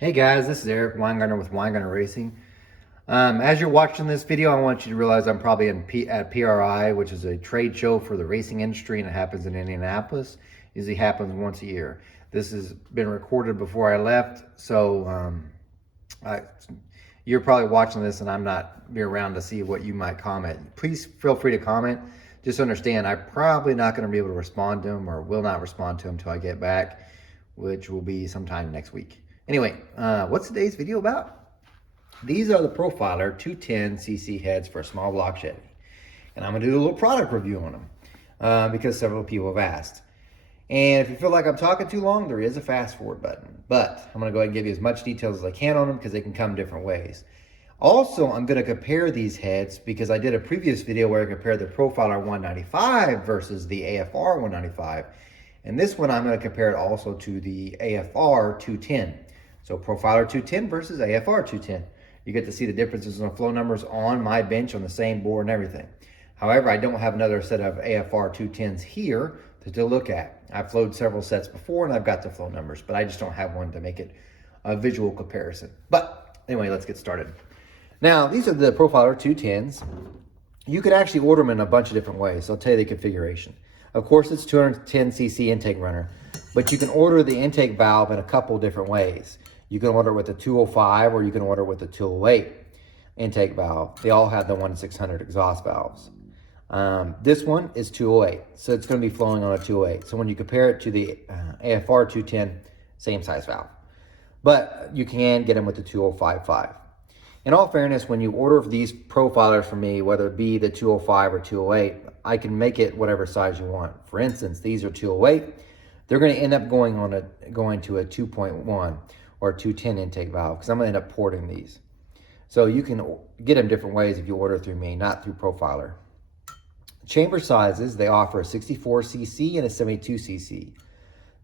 Hey guys, this is Eric Weingartner with Weingartner Racing. As you're watching this video, I want you to realize I'm probably at PRI, which is a trade show for the racing industry, and it happens in Indianapolis. Usually happens once a year. This has been recorded before I left, so you're probably watching this and I'm not be around to see what you might comment. Please feel free to comment. Just understand, I'm probably not going to be able to respond to them, or will not respond to them until I get back, which will be sometime next week. Anyway, what's today's video about? These are the Profiler 210cc heads for a small block Chevy. And I'm going to do a little product review on them because several people have asked. And if you feel like I'm talking too long, there is a fast forward button. But I'm going to go ahead and give you as much details as I can on them because they can come different ways. Also, I'm going to compare these heads because I did a previous video where I compared the Profiler 195 versus the AFR 195. And this one, I'm going to compare it also to the AFR 210. So Profiler 210 versus AFR 210. You get to see the differences in the flow numbers on my bench on the same board and everything. However, I don't have another set of AFR 210s here to look at. I've flowed several sets before and I've got the flow numbers, but I just don't have one to make it a visual comparison. But anyway, let's get started. Now, these are the Profiler 210s. You could actually order them in a bunch of different ways. So I'll tell you the configuration. Of course, it's 210cc intake runner, but you can order the intake valve in a couple different ways. You can order with a 205 or you can order with a 208 intake valve. They all have the 1/600 exhaust valves. This one is 208, so it's going to be flowing on a 208. So when you compare it to the AFR 210, same size valve. But you can get them with the 2055. In all fairness, when you order these profilers from me, whether it be the 205 or 208, I can make it whatever size you want. For instance, these are 208. They're going to end up going to a 2.1 or 210 intake valve because I'm going to end up porting these. So you can get them different ways if you order through me, not through Profiler. Chamber sizes, they offer a 64cc and a 72cc.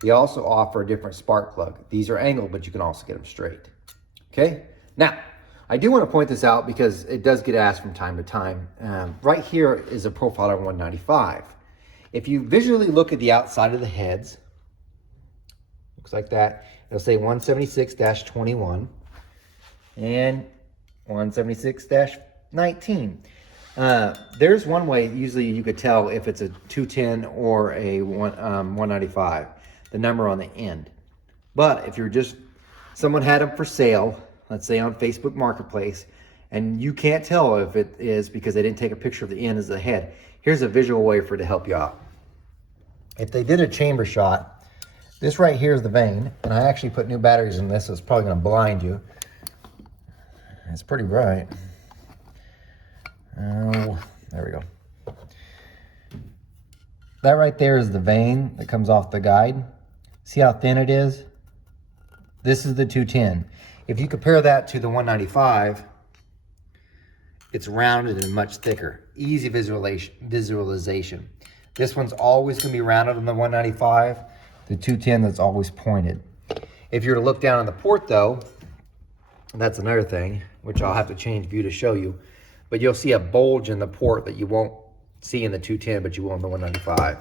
They also offer a different spark plug. These are angled, but you can also get them straight. Okay, now I do want to point this out because it does get asked from time to time. Right here is a Profiler 195. If you visually look at the outside of the heads, looks like that. It'll say 176-21 and 176-19. There's one way usually you could tell if it's a 210 or a 195, the number on the end. But if you're just, someone had them for sale, let's say on Facebook Marketplace, and you can't tell if it is because they didn't take a picture of the end as the head, here's a visual way for it to help you out. If they did a chamber shot, this right here is the vane, and I actually put new batteries in this, so it's probably going to blind you. It's pretty bright. Oh, there we go. That right there is the vane that comes off the guide. See how thin it is? This is the 210. If you compare that to the 195, it's rounded and much thicker. Easy visualization. This one's always going to be rounded on the 195. The 210 that's always pointed. If you're to look down on the port though, that's another thing, which I'll have to change view to show you, but you'll see a bulge in the port that you won't see in the 210, but you will in the 195.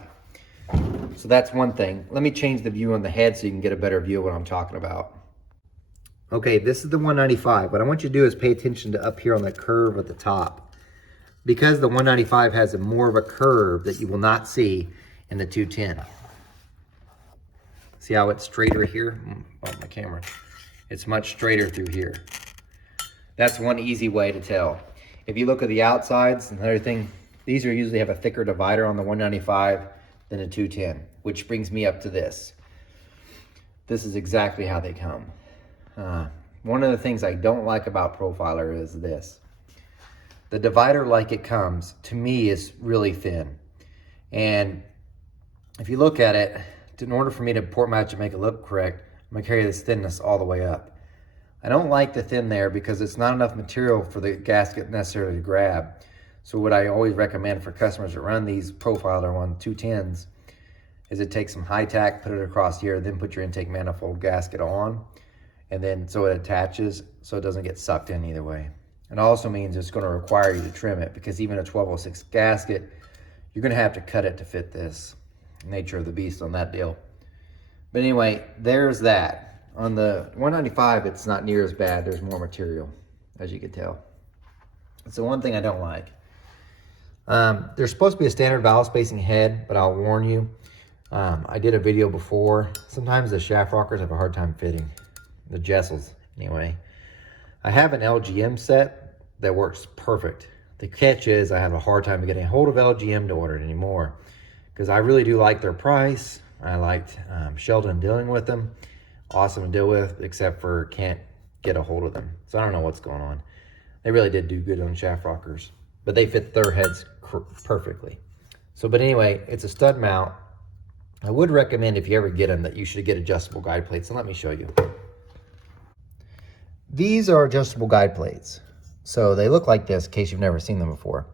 So that's one thing. Let me change the view on the head so you can get a better view of what I'm talking about. Okay, this is the 195. What I want you to do is pay attention to up here on the curve at the top. Because the 195 has more of a curve that you will not see in the 210. See how it's straighter here? Oh, my camera. It's much straighter through here. That's one easy way to tell. If you look at the outsides and everything, these usually have a thicker divider on the 195 than a 210, which brings me up to this. This is exactly how they come. One of the things I don't like about Profiler is this. The divider like it comes, to me, is really thin. And if you look at it, in order for me to port match and make it look correct, I'm going to carry this thinness all the way up. I don't like the thin there because it's not enough material for the gasket necessarily to grab. So what I always recommend for customers that run these Profiler 210s is to take some high tack, put it across here, then put your intake manifold gasket on, and then so it attaches so it doesn't get sucked in either way. It also means it's going to require you to trim it because even a 1206 gasket, you're going to have to cut it to fit this. Nature of the beast on that deal. But anyway, there's that. On the 195, it's not near as bad. There's more material, as you can tell. It's the one thing I don't like. There's supposed to be a standard valve spacing head, but I'll warn you, I did a video before. Sometimes the shaft rockers have a hard time fitting. The Jessels, anyway. I have an LGM set that works perfect. The catch is I have a hard time getting a hold of LGM to order it anymore, because I really do like their price. I liked Sheldon dealing with them. Awesome to deal with, except for can't get a hold of them. So I don't know what's going on. They really did do good on shaft rockers, but they fit their heads perfectly. So, but anyway, it's a stud mount. I would recommend, if you ever get them, that you should get adjustable guide plates. And let me show you. These are adjustable guide plates. So they look like this, in case you've never seen them before.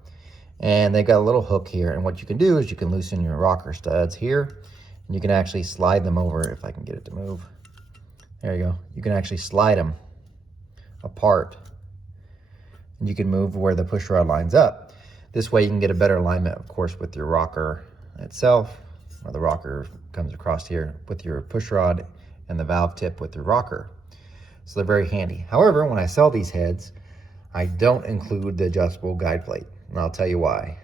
And they've got a little hook here. And what you can do is you can loosen your rocker studs here. And you can actually slide them over, if I can get it to move. There you go. You can actually slide them apart. And you can move where the push rod lines up. This way you can get a better alignment, of course, with your rocker itself. Or the rocker comes across here with your push rod and the valve tip with your rocker. So they're very handy. However, when I sell these heads, I don't include the adjustable guide plate. And I'll tell you why.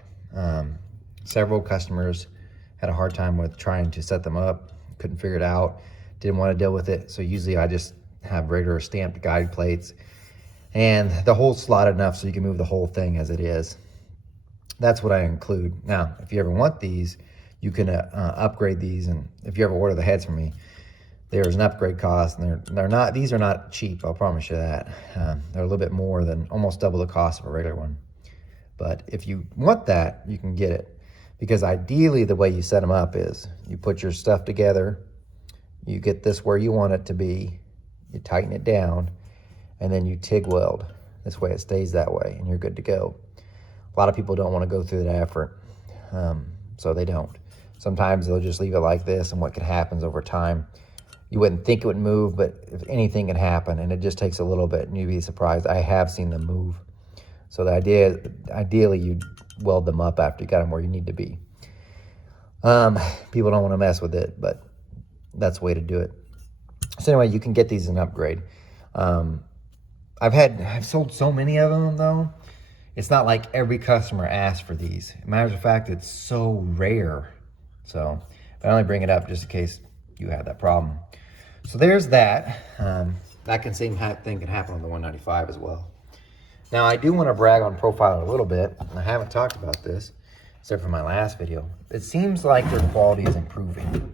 Several customers had a hard time with trying to set them up. Couldn't figure it out. Didn't want to deal with it. So usually I just have regular stamped guide plates. And the hole's slotted enough so you can move the whole thing as it is. That's what I include. Now, if you ever want these, you can upgrade these. And if you ever order the heads from me, there's an upgrade cost. And these are not cheap, I'll promise you that. They're a little bit more than almost double the cost of a regular one. But if you want that, you can get it. Because ideally, the way you set them up is you put your stuff together, you get this where you want it to be, you tighten it down, and then you TIG weld. This way it stays that way, and you're good to go. A lot of people don't want to go through that effort, so they don't. Sometimes they'll just leave it like this, and what can happen is over time, you wouldn't think it would move, but if anything can happen, and it just takes a little bit, and you'd be surprised. I have seen them move. So the idea, ideally, you weld them up after you got them where you need to be. People don't want to mess with it, but that's the way to do it. So anyway, you can get these as an upgrade. I've sold so many of them though. It's not like every customer asks for these. As a matter of fact, it's so rare. So I only bring it up just in case you have that problem. So there's that. That same thing can happen on the 195 as well. Now I do want to brag on Profiler a little bit. I haven't talked about this except for my last video. It seems like their quality is improving.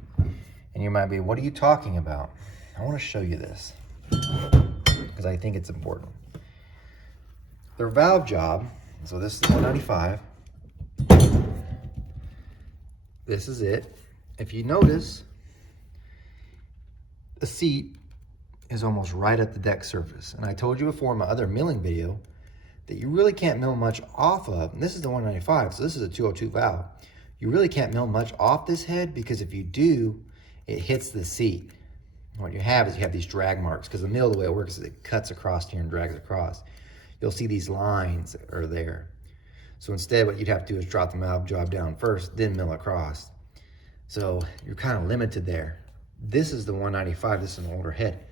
And you might be, what are you talking about? I want to show you this because I think it's important. Their valve job, so this is the 195. This is it. If you notice, the seat is almost right at the deck surface. And I told you before in my other milling video that you really can't mill much off of, and this is the 195, so this is a 202 valve. You really can't mill much off this head because if you do, it hits the seat. What you have is you have these drag marks because the mill, the way it works is it cuts across here and drags across. You'll see these lines are there. So instead what you'd have to do is drop the valve job down first, then mill across. So you're kind of limited there. This is the 195, this is an older head.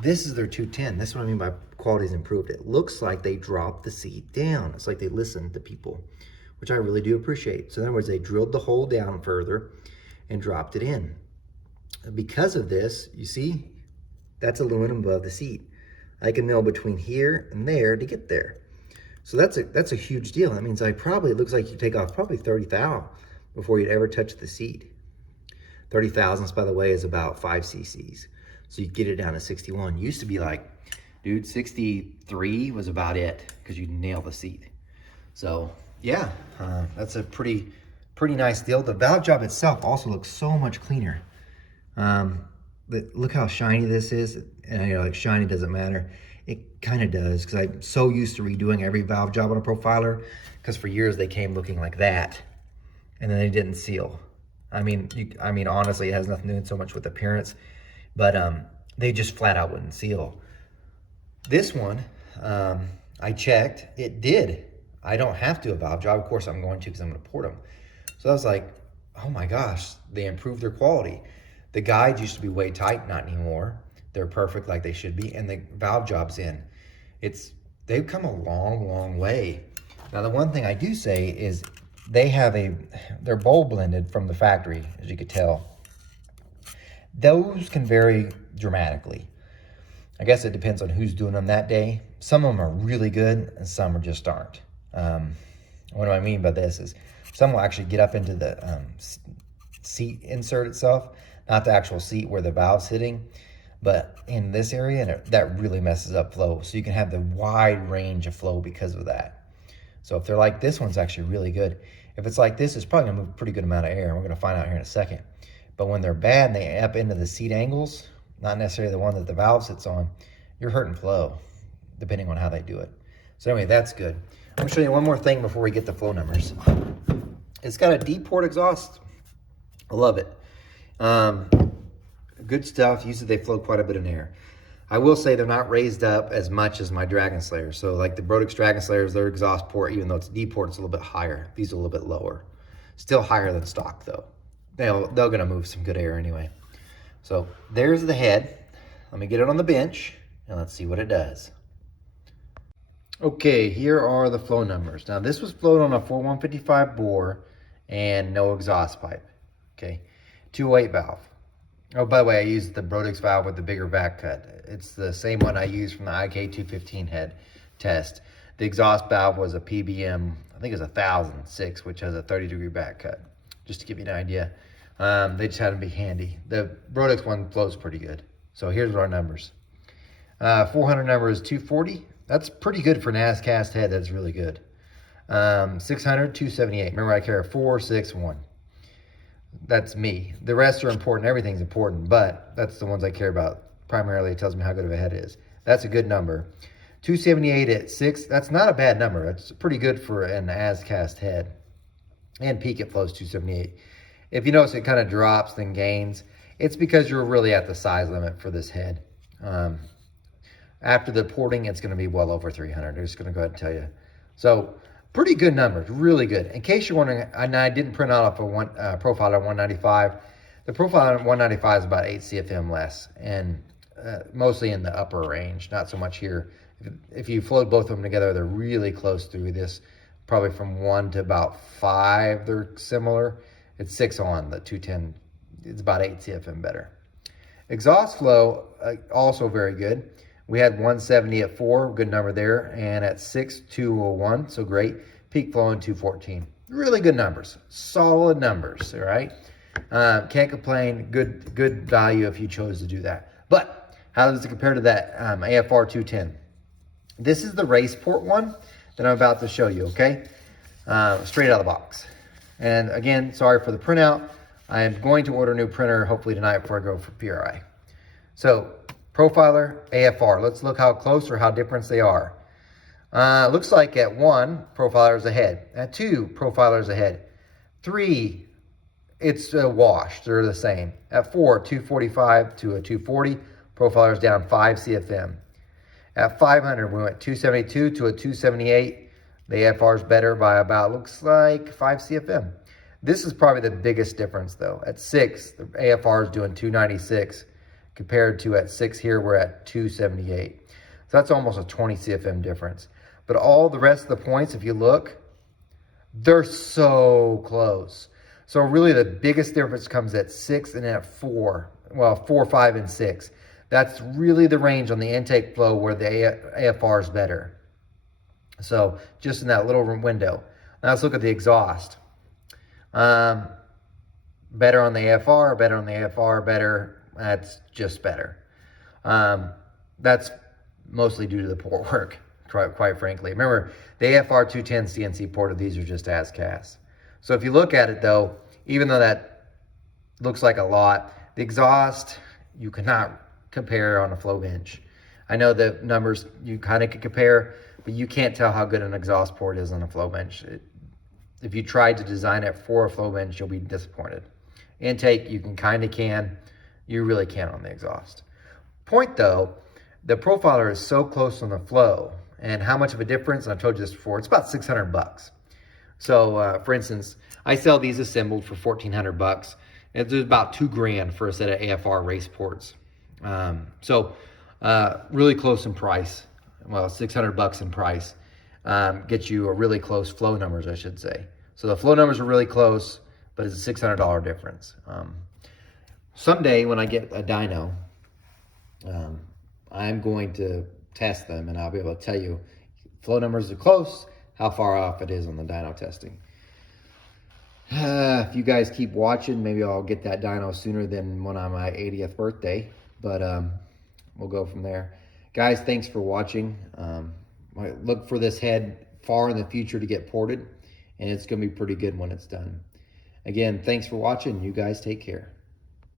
This is their 210. That's what I mean by quality's improved. It looks like they dropped the seat down. It's like they listened to people, which I really do appreciate. So in other words, they drilled the hole down further and dropped it in. Because of this, you see, that's aluminum above the seat. I can mill between here and there to get there. So that's a huge deal. That means it looks like you take off probably 30 thou before you'd ever touch the seat. 30 thousandths, by the way, is about 5 cc's. So you get it down to 61. Used to be like, dude, 63 was about it because you'd nail the seat. So yeah, that's a pretty nice deal. The valve job itself also looks so much cleaner. Look how shiny this is. And you know, like shiny doesn't matter. It kind of does because I'm so used to redoing every valve job on a profiler because for years they came looking like that and then they didn't seal. I mean, honestly, it has nothing to do so much with appearance, but they just flat out wouldn't seal. This one, I checked, it did. I don't have to do a valve job. Of course I'm going to because I'm going to port them. So I was like, oh my gosh, they improved their quality. The guides used to be way tight, not anymore. they're perfect like they should be, and the valve job's in. They've come a long way. Now, the one thing I do say is they're bowl blended from the factory, as you could tell. Those can vary dramatically. I guess it depends on who's doing them that day. Some of them are really good and some just aren't. What do I mean by this is some will actually get up into the seat insert itself, not the actual seat where the valve's sitting, but in this area, and that really messes up flow. So you can have the wide range of flow because of that. So if they're like, this one's actually really good. If it's like this, it's probably gonna move a pretty good amount of air, and we're gonna find out here in a second. But when they're bad and they up into the seat angles, not necessarily the one that the valve sits on, you're hurting flow, depending on how they do it. So anyway, that's good. I'm gonna show you one more thing before we get the flow numbers. It's got a deep port exhaust. I love it. Good stuff. Usually they flow quite a bit in air. I will say they're not raised up as much as my Dragon Slayer. So like the Brodix Dragon Slayers, their exhaust port, even though it's deep port, it's a little bit higher. These are a little bit lower. Still higher than stock though. They're gonna move some good air anyway. So there's the head. Let me get it on the bench and let's see what it does. Okay, here are the flow numbers. Now this was flowed on a 4155 bore and no exhaust pipe. Okay, 208 valve. Oh, by the way, I used the Brodix valve with the bigger back cut. It's the same one I used from the IK215 head test. The exhaust valve was a PBM, I think it was 1006, which has a 30-degree back cut, just to give you an idea. They just had to be handy. The Brodix one flows pretty good. So here's our numbers. 400 number is 240. That's pretty good for an ass cast head. That's really good. 600, 278. Remember, I carry a 4, 6, 1. That's me. The rest are important. Everything's important, but that's the ones I care about. Primarily, it tells me how good of a head it is. That's a good number. 278 at 6. That's not a bad number. That's pretty good for an as cast head. And peak it flows 278. If you notice it kind of drops then gains, it's because you're really at the size limit for this head. After the porting, it's going to be well over 300. I'm just going to go ahead and tell you. So pretty good numbers, really good. In case you're wondering, and I didn't print out off a profiler 195. The profiler 195 is about 8 CFM less, and mostly in the upper range, not so much here. If you float both of them together, they're really close through this. Probably from 1 to about 5, they're similar. It's 6 on the 210. It's about 8 CFM better. Exhaust flow, also very good. We had 170 at 4, good number there, and at 6, 201, so great. Peak flow in 214. Really good numbers, solid numbers, all right? Can't complain, good value if you chose to do that. But how does it compare to that AFR 210? This is the race port one that I'm about to show you, okay? Straight out of the box. And again, sorry for the printout. I am going to order a new printer hopefully tonight before I go for PRI. So, profiler, AFR. Let's look how close or how different they are. Looks like at 1, profiler's ahead. At 2, profiler's ahead. 3, it's a wash. They're the same. At 4, 245 to a 240. Profiler's down 5 CFM. At 500, we went 272 to a 278. The AFR is better by about, looks like, 5 CFM. This is probably the biggest difference, though. At 6, the AFR is doing 296. Compared to at 6 here, we're at 278. So that's almost a 20 CFM difference. But all the rest of the points, if you look, they're so close. So really the biggest difference comes at 6 and at 4. Well, 4, 5, and 6. That's really the range on the intake flow where the AFR is better. So just in that little window. Now let's look at the exhaust. Better on the AFR, better on the AFR, better. That's just better. That's mostly due to the port work, quite frankly. Remember, the AFR 210 CNC ported, these are just as cast. So if you look at it though, even though that looks like a lot, the exhaust, you cannot compare on a flow bench. I know the numbers you kind of can compare, but you can't tell how good an exhaust port is on a flow bench. If you tried to design it for a flow bench, you'll be disappointed. Intake, you can. You really can't on the exhaust. Point though, the profiler is so close on the flow, and how much of a difference, and I've told you this before, it's about 600 bucks. So for instance, I sell these assembled for 1,400 bucks. It's about $2 grand for a set of AFR race ports. Really close in price. Well, $600 in price. Gets you a really close flow numbers, I should say. So the flow numbers are really close, but it's a $600 difference. Someday when I get a dyno, I'm going to test them and I'll be able to tell you flow numbers are close, how far off it is on the dyno testing. If you guys keep watching, maybe I'll get that dyno sooner than when on my 80th birthday, but we'll go from there. Guys, thanks for watching. Look for this head far in the future to get ported, and it's going to be pretty good when it's done. Again, thanks for watching. You guys take care.